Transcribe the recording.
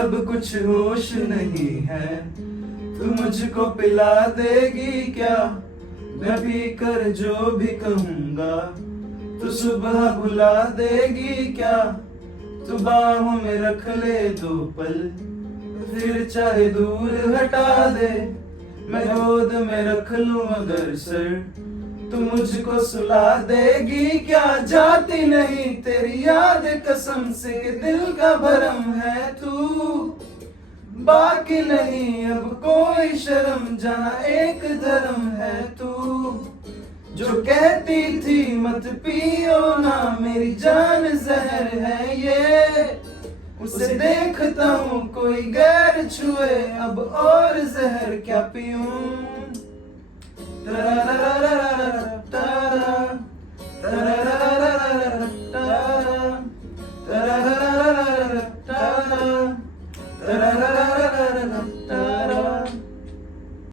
अब कुछ होश नहीं है, तू मुझको पिला देगी क्या? मैं पी कर जो भी कहूँगा तू सुबह भुला देगी क्या? तू बाहों में रख ले 2 पल, फिर चाहे दूर हटा दे। मैं गोद में रख लूं अगर सर, तू मुझको सुला देगी क्या? जाती नहीं तेरी याद कसम से कि दिल का भरम है तू। बाकी नहीं अब कोई शर्म, जाना एक धर्म है तू। जो कहती थी मत पियो ना, मेरी जान जहर है ये। उसे देखता हूँ कोई गैर छुए, अब और जहर क्या पीऊं। तरा